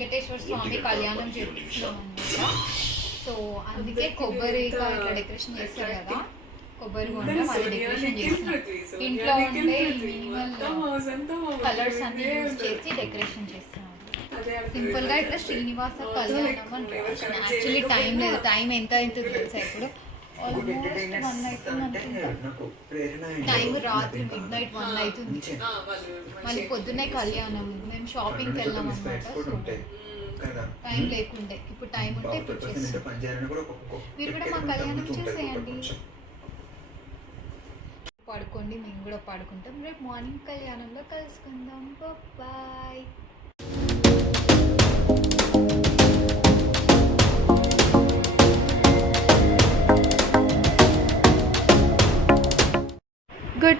వెంకటేశ్వర స్వామి కళ్యాణం సో అందుకే కొబ్బరికాయ ఇట్లా డెకరేషన్ చేస్తారు కదా. కొబ్బరి బొండం అది డెకరేషన్ చేస్తున్నాం ఇంట్లో ఉండే మినిమల్ కలర్స్ అన్ని యూజ్ చేసి డెకరేషన్ చేస్తున్నాం సింపుల్గా ఇట్లా శ్రీనివాస కళ్యాణం అని యాక్చువల్లీ టైం లేదు. టైం ఎంత అవుతుంది తెలుసా ఇప్పుడు? టైం రాత్రి మిడ్ నైట్ వన్ అవుతుంది మళ్ళీ పొద్దున్నే కళ్యాణం మేము షాపింగ్కి వెళ్ళాం అనమాట టైం లేకుండే. ఇప్పుడు టైం ఉంటే మీరు కూడా మా కళ్యాణం చూసేయండి. పడుకోండి మేము కూడా పడుకుంటాం. రేపు మార్నింగ్ కళ్యాణంలో కలుసుకుందాం. బాయ్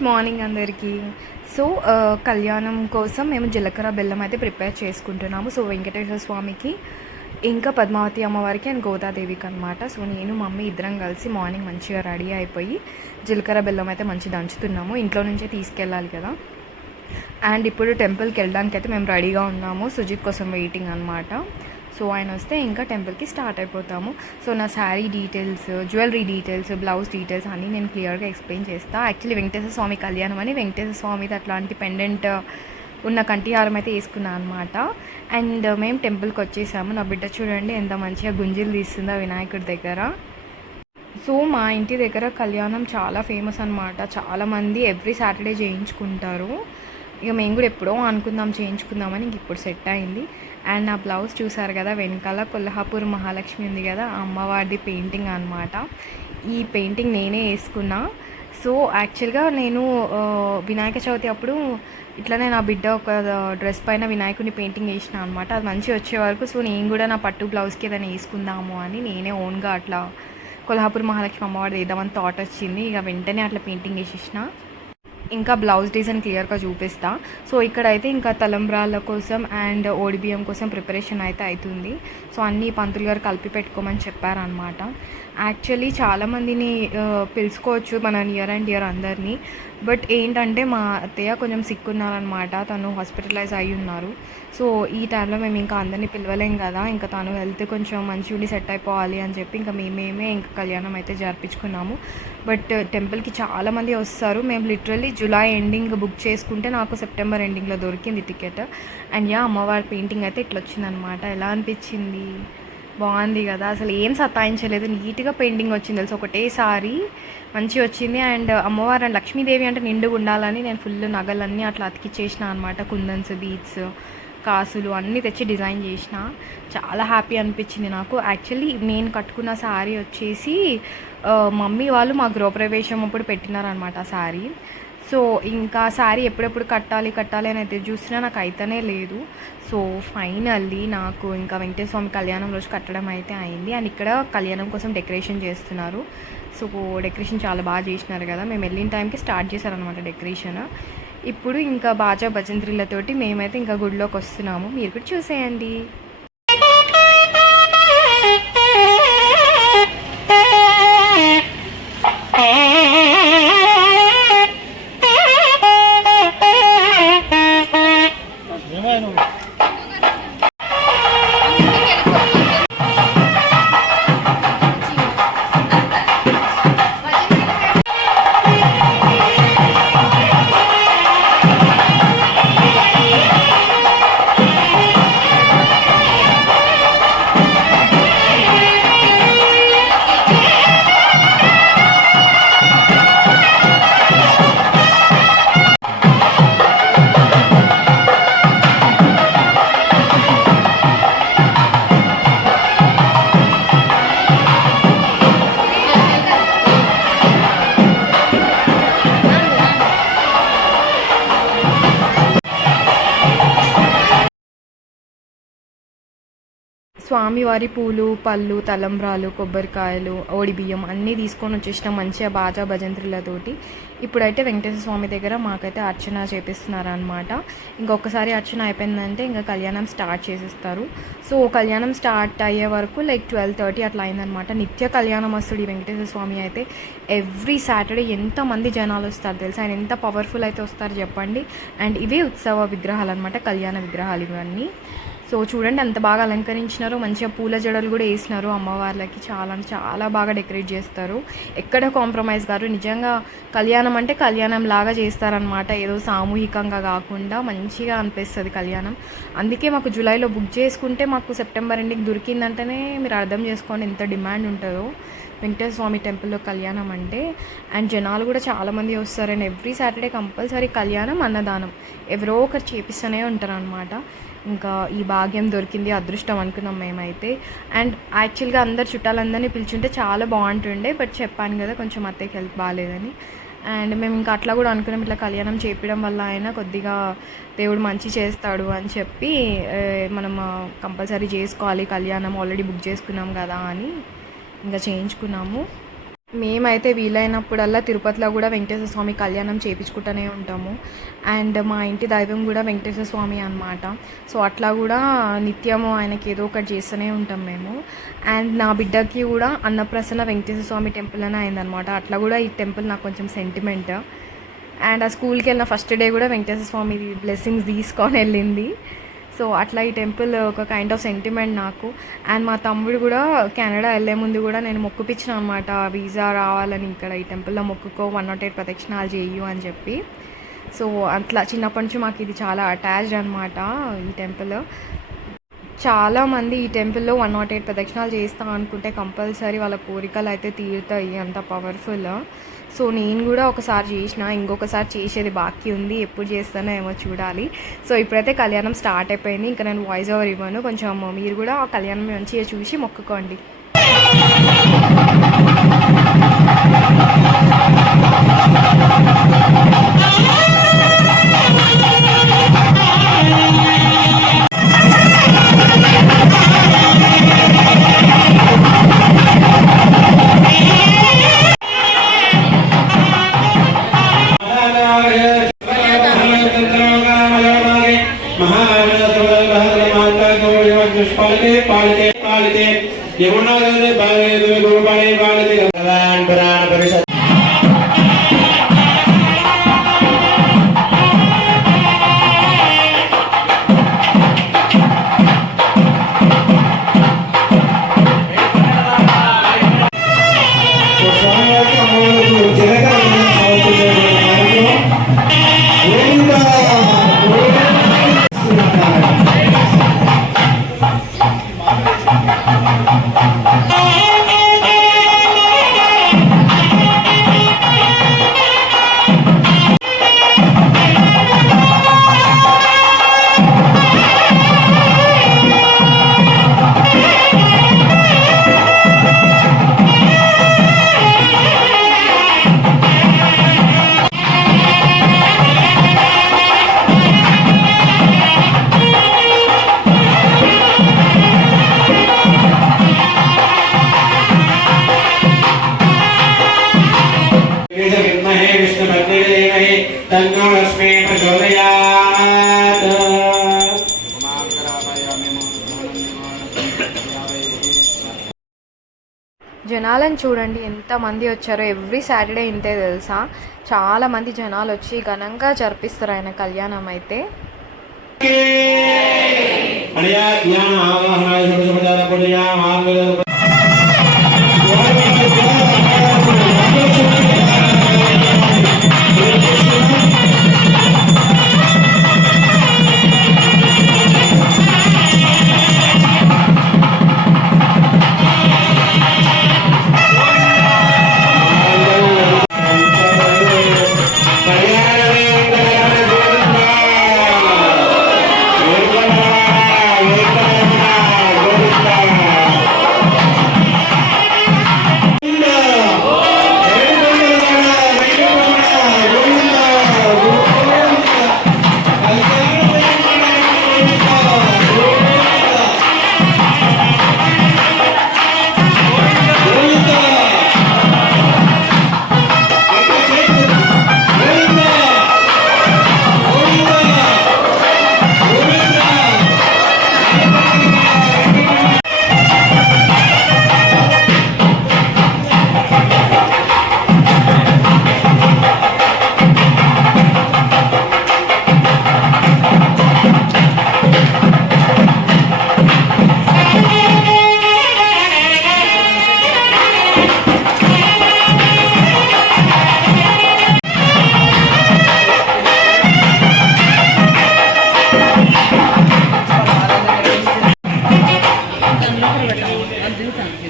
గుడ్ మార్నింగ్ అందరికీ. సో కళ్యాణం కోసం మేము జీలకర్ర బెల్లం అయితే ప్రిపేర్ చేసుకుంటున్నాము. సో వెంకటేశ్వర స్వామికి ఇంకా పద్మావతి అమ్మవారికి అండ్ గోదాదేవికి అనమాట సో నేను మమ్మీ ఇద్దరం కలిసి మార్నింగ్ మంచిగా రెడీ అయిపోయి జీలకర్ర బెల్లం అయితే మంచి దంచుతున్నాము. ఇంట్లో నుంచే తీసుకెళ్ళాలి కదా. అండ్ ఇప్పుడు టెంపుల్కి వెళ్ళడానికి అయితే మేము రెడీగా ఉన్నాము. సుజిత్ కోసం వెయిటింగ్ అనమాట సో ఆయన వస్తే ఇంకా టెంపుల్కి స్టార్ట్ అయిపోతాము. సో నా sari details jewellery details blouse details అన్నీ నేను క్లియర్గా ఎక్స్ప్లెయిన్ చేస్తాను యాక్చువల్లీ వెంకటేశ్వర స్వామి కళ్యాణం అని వెంకటేశ్వర స్వామిది అట్లాంటి పెండెంట్ ఉన్న కంటిహారం అయితే వేసుకున్నాను అనమాట అండ్ మేము టెంపుల్కి వచ్చేసాము. నా బిడ్డ చూడండి ఎంత మంచిగా గుంజీలు తీస్తుందో వినాయకుడి దగ్గర. సో మా ఇంటి దగ్గర కళ్యాణం చాలా ఫేమస్ అనమాట చాలామంది ఎవ్రీ సాటర్డే చేయించుకుంటారు. ఇక మేము కూడా ఎప్పుడో అనుకుందాం చేయించుకుందామని ఇంక ఇప్పుడు సెట్ అయింది. అండ్ నా బ్లౌజ్ చూసారు కదా వెనకాల కొల్హాపూర్ మహాలక్ష్మి ఉంది కదా అమ్మవారిది పెయింటింగ్ అనమాట ఈ పెయింటింగ్ నేనే వేసుకున్నా. సో యాక్చువల్గా నేను వినాయక చవితి అప్పుడు ఇట్లానే నా బిడ్డ ఒక డ్రెస్ పైన వినాయకుడిని పెయింటింగ్ వేసిన అనమాట అది మంచిగా వచ్చే వరకు సో నేను కూడా నా పట్టు బ్లౌజ్కి ఏదైనా వేసుకుందాము అని నేనే ఓన్గా అట్లా కొల్హాపూర్ మహాలక్ష్మి అమ్మవారి వేద్దామని థాట్ వచ్చింది. ఇక వెంటనే అట్లా పెయింటింగ్ వేసేసిన. ఇంకా బ్లౌజ్ డిజైన్ క్లియర్గా చూపిస్తా. సో ఇక్కడైతే ఇంకా తలంబ్రాల కోసం అండ్ ఓడిబిఎం కోసం ప్రిపరేషన్ అయితే అవుతుంది సో అన్నీ పంతులు గారు కలిపి పెట్టుకోమని చెప్పారనమాట యాక్చువల్లీ చాలామందిని పిలుచుకోవచ్చు మన నియర్ అండ్ ఇయర్ అందరినీ. బట్ ఏంటంటే మా అత్తయ్య కొంచెం సిక్ ఉన్నారనమాట తను హాస్పిటలైజ్ అయి ఉన్నారు. సో ఈ టైంలో మేము ఇంకా అందరినీ పిలవలేం కదా. ఇంకా తను హెల్త్ కొంచెం మంచి ఉండి సెట్ అయిపోవాలి అని చెప్పి ఇంకా మేమేమే ఇంకా కళ్యాణం అయితే జరిపించుకున్నాము. బట్ టెంపుల్కి చాలామంది వస్తారు. మేము లిటరల్లీ జూలై ఎండింగ్ బుక్ చేసుకుంటే నాకు సెప్టెంబర్ ఎండింగ్లో దొరికింది టికెట్. అండ్ యా అమ్మవారి పెయింటింగ్ అయితే ఇట్లా వచ్చిందనమాట ఎలా అనిపించింది? బాగుంది కదా. అసలు ఏం సతాయించలేదు. నీట్గా పెయింటింగ్ వచ్చింది తెలుసు? ఒకటేసారి మంచి వచ్చింది. అండ్ అమ్మవారు అండ్ లక్ష్మీదేవి అంటే నిండుగా ఉండాలని నేను ఫుల్ నగలన్నీ అట్లా అతికిచ్చేసిన అనమాట కుందన్స్ బీట్స్ కాసులు అన్నీ తెచ్చి డిజైన్ చేసిన. చాలా హ్యాపీ అనిపించింది నాకు. యాక్చువల్లీ నేను కట్టుకున్న శారీ వచ్చేసి మమ్మీ వాళ్ళు మా గృహప్రవేశం అప్పుడు పెట్టినారనమాట ఆ శారీ సో ఇంకా శారీ ఎప్పుడెప్పుడు కట్టాలి కట్టాలి అని అయితే చూసినా నాకు అయితేనే లేదు. సో ఫైనల్లీ నాకు ఇంకా వెంకటేశ్వర స్వామి కళ్యాణం రోజు కట్టడం అయితే అయింది. అండ్ ఇక్కడ కళ్యాణం కోసం డెకరేషన్ చేస్తున్నారు. సో డెకరేషన్ చాలా బాగా చేసినారు కదా. మేము వెళ్ళిన టైంకి స్టార్ట్ చేశారనమాట డెకరేషన్. ఇప్పుడు ఇంకా బాజా భజంత్రిలతోటి మేమైతే ఇంకా గుడిలోకి వస్తున్నాము. మీరు కూడా చూసేయండి. స్వామివారి పూలు పళ్ళు తలంబ్రాలు కొబ్బరికాయలు బియ్యం అన్నీ తీసుకొని వచ్చేసిన మంచిగా బాజా భజంత్రులతోటి. ఇప్పుడైతే వెంకటేశ్వర స్వామి దగ్గర మాకైతే అర్చన చేపిస్తున్నారు అనమాట ఇంకొకసారి అర్చన అయిపోయిందంటే ఇంకా కళ్యాణం స్టార్ట్ చేసేస్తారు. సో కళ్యాణం స్టార్ట్ అయ్యే వరకు లైక్ ట్వెల్వ్ థర్టీ అట్లా అయిందనమాట నిత్య కళ్యాణం వస్తుంది వెంకటేశ్వర స్వామి అయితే ఎవ్రీ సాటర్డే ఎంతమంది జనాలు వస్తారు తెలుసు? ఆయన ఎంత పవర్ఫుల్ అయితే వస్తారు చెప్పండి. అండ్ ఇవే ఉత్సవ విగ్రహాలు అనమాట కళ్యాణ విగ్రహాలు ఇవన్నీ. సో చూడండి ఎంత బాగా అలంకరించినారో మంచిగా పూల జడలు కూడా వేసినారు అమ్మవార్లకి. చాలా చాలా బాగా డెకరేట్ చేస్తారు. ఎక్కడ కాంప్రమైజ్ గారు? నిజంగా కళ్యాణం అంటే కళ్యాణం లాగా చేస్తారనమాట ఏదో సామూహికంగా కాకుండా మంచిగా అనిపిస్తుంది కళ్యాణం. అందుకే మాకు జూలైలో బుక్ చేసుకుంటే మాకు సెప్టెంబర్ ఎండింగ్ దొరికిందంటేనే మీరు అర్థం చేసుకోండి ఎంత డిమాండ్ ఉంటుందో. వెంకటేశ్వర స్వామి టెంపుల్లో కళ్యాణం అంటే అండ్ జనాలు కూడా చాలామంది వస్తారు అండ్ ఎవ్రీ సాటర్డే కంపల్సరీ కళ్యాణం అన్నదానం. ఎవరో ఒకరు చేపిస్తూనే ఉంటారు అనమాట ఇంకా ఈ భాగ్యం దొరికింది అదృష్టం అనుకున్నాం మేమైతే. అండ్ యాక్చువల్గా అందరు చుట్టాలందరినీ పిలిచుంటే చాలా బాగుంటుండే బట్ చెప్పాను కదా కొంచెం అత్తయ్యకి హెల్త్ బాగాలేదని. అండ్ మేము ఇంకా అట్లా కూడా అనుకున్నాం ఇట్లా కళ్యాణం చేపించడం వల్ల ఆయన కొద్దిగా దేవుడు మంచి చేస్తాడు అని చెప్పి మనం కంపల్సరీ చేసుకోవాలి కళ్యాణం ఆల్రెడీ బుక్ చేసుకున్నాం కదా అని ఇంకా చేయించుకున్నాము. మేమైతే వీలైనప్పుడల్లా తిరుపతిలో కూడా వెంకటేశ్వర స్వామి కళ్యాణం చేయించుకుంటూనే ఉంటాము. అండ్ మా ఇంటి దైవం కూడా వెంకటేశ్వర స్వామి అనమాట సో అట్లా కూడా నిత్యము ఆయనకి ఏదో ఒకటి చేస్తూనే ఉంటాం మేము. అండ్ నా బిడ్డకి కూడా అన్నప్రసన్న వెంకటేశ్వర స్వామి టెంపుల్ అని అయిందనమాట అట్లా కూడా ఈ టెంపుల్ నాకు కొంచెం సెంటిమెంట్. అండ్ ఆ స్కూల్కి వెళ్ళిన ఫస్ట్ డే కూడా వెంకటేశ్వర స్వామి బ్లెస్సింగ్స్ తీసుకొని వెళ్ళింది. సో అట్లా ఈ టెంపుల్ ఒక కైండ్ ఆఫ్ సెంటిమెంట్ నాకు. అండ్ మా తమ్ముడు కూడా కెనడా వెళ్ళే ముందు కూడా నేను మొక్కుపించిన అనమాట వీసా రావాలని ఇక్కడ ఈ టెంపుల్లో మొక్కుకో వన్ నాట్ ఎయిట్ ప్రదక్షిణాలు చేయు అని చెప్పి. సో అట్లా చిన్నప్పటి నుంచి మాకు ఇది చాలా అటాచ్డ్ అనమాట ఈ టెంపుల్ చాలామంది ఈ టెంపుల్లో వన్ నాట్ ఎయిట్ ప్రదక్షిణాలు చేస్తా అనుకుంటే కంపల్సరీ వాళ్ళ కోరికలు అయితే తీరుతాయి అంత పవర్ఫుల్ సో నేను కూడా ఒకసారి చేసిన ఇంకొకసారి చేసేది బాకీ ఉంది ఎప్పుడు చేస్తానో ఏమో చూడాలి. సో ఇప్పుడైతే కళ్యాణం స్టార్ట్ అయిపోయింది ఇంకా నేను వాయిస్ ఓవర్ ఇవ్వను. కొంచెం మీరు కూడా ఆ కళ్యాణం మంచిగా చూసి మొక్కుకోండి. చూడండి ఎంతమంది వచ్చారో. ఎవ్రీ సాటర్డే ఇంతే తెలుసా. చాలా మంది జనాలు వచ్చి ఘనంగా జరిపిస్తారు ఆయన కళ్యాణం అయితే. అడియా జ్ఞాన ఆవాహనాయ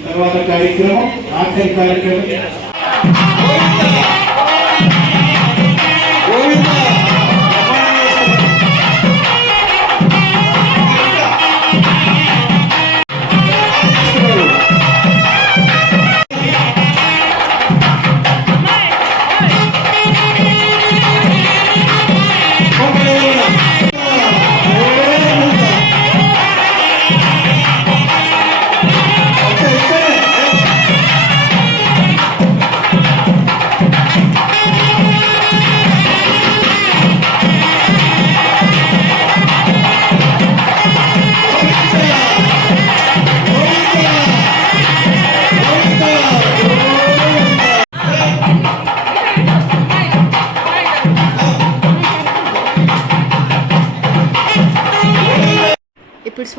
తర్వాత కార్యక్రమం ఆఖరి కార్యక్రమం.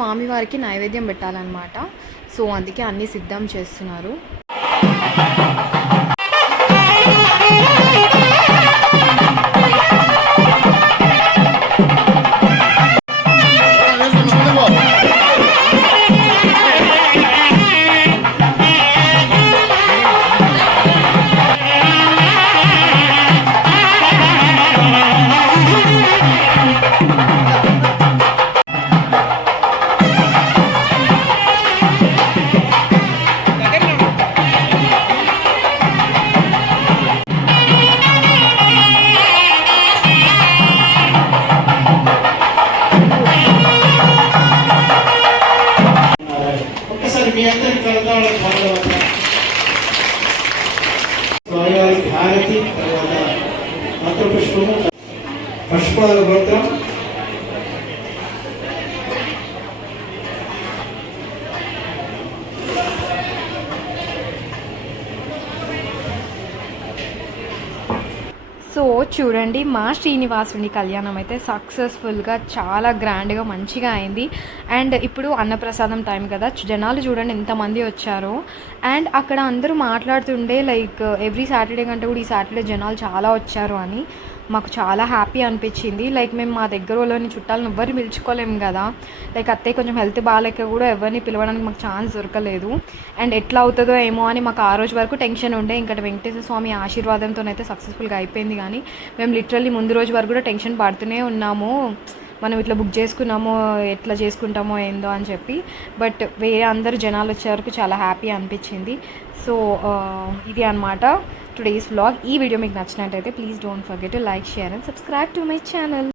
స్వామివారికి నైవేద్యం పెట్టాలన్నమాట. సో అందుకే అన్నీ సిద్ధం చేస్తున్నారు. సో చూడండి మా శ్రీనివాసుని కళ్యాణం అయితే సక్సెస్ఫుల్గా చాలా గ్రాండ్గా మంచిగా అయింది. అండ్ ఇప్పుడు అన్నప్రసాదం టైం కదా. జనాలు చూడండి ఎంతమంది వచ్చారో. అండ్ అక్కడ అందరూ మాట్లాడుతుండే లైక్ ఎవ్రీ సాటర్డే కంటే కూడా ఈ సాటర్డే జనాలు చాలా వచ్చారు అని. మాకు చాలా హ్యాపీ అనిపించింది. లైక్ మేము మా దగ్గర వాళ్ళని చుట్టాలను ఎవ్వరిని పిలుచుకోలేము కదా. లైక్ అత్తయ్య కొంచెం హెల్త్ బాగాలేక కూడా ఎవరిని పిలవడానికి మాకు ఛాన్స్ దొరకలేదు. అండ్ ఎట్లా అవుతుందో ఏమో అని మాకు ఆ రోజు వరకు టెన్షన్ ఉండే. ఇంకా వెంకటేశ్వర స్వామి ఆశీర్వాదంతోనైతే సక్సెస్ఫుల్గా అయిపోయింది కానీ మేము లిటరల్లీ ముందు రోజు వరకు కూడా టెన్షన్ పడుతూనే ఉన్నాము. మనం ఇట్లా బుక్ చేసుకున్నామో ఎట్లా చేసుకుంటామో ఏందో అని చెప్పి. బట్ వేరే అందరు జనాలు వచ్చే వరకు చాలా హ్యాపీ అనిపించింది. సో ఇది అనమాట టుడేస్ వ్లాగ్ ఈ వీడియో మీకు నచ్చినట్టయితే please don't forget to like share and subscribe to my channel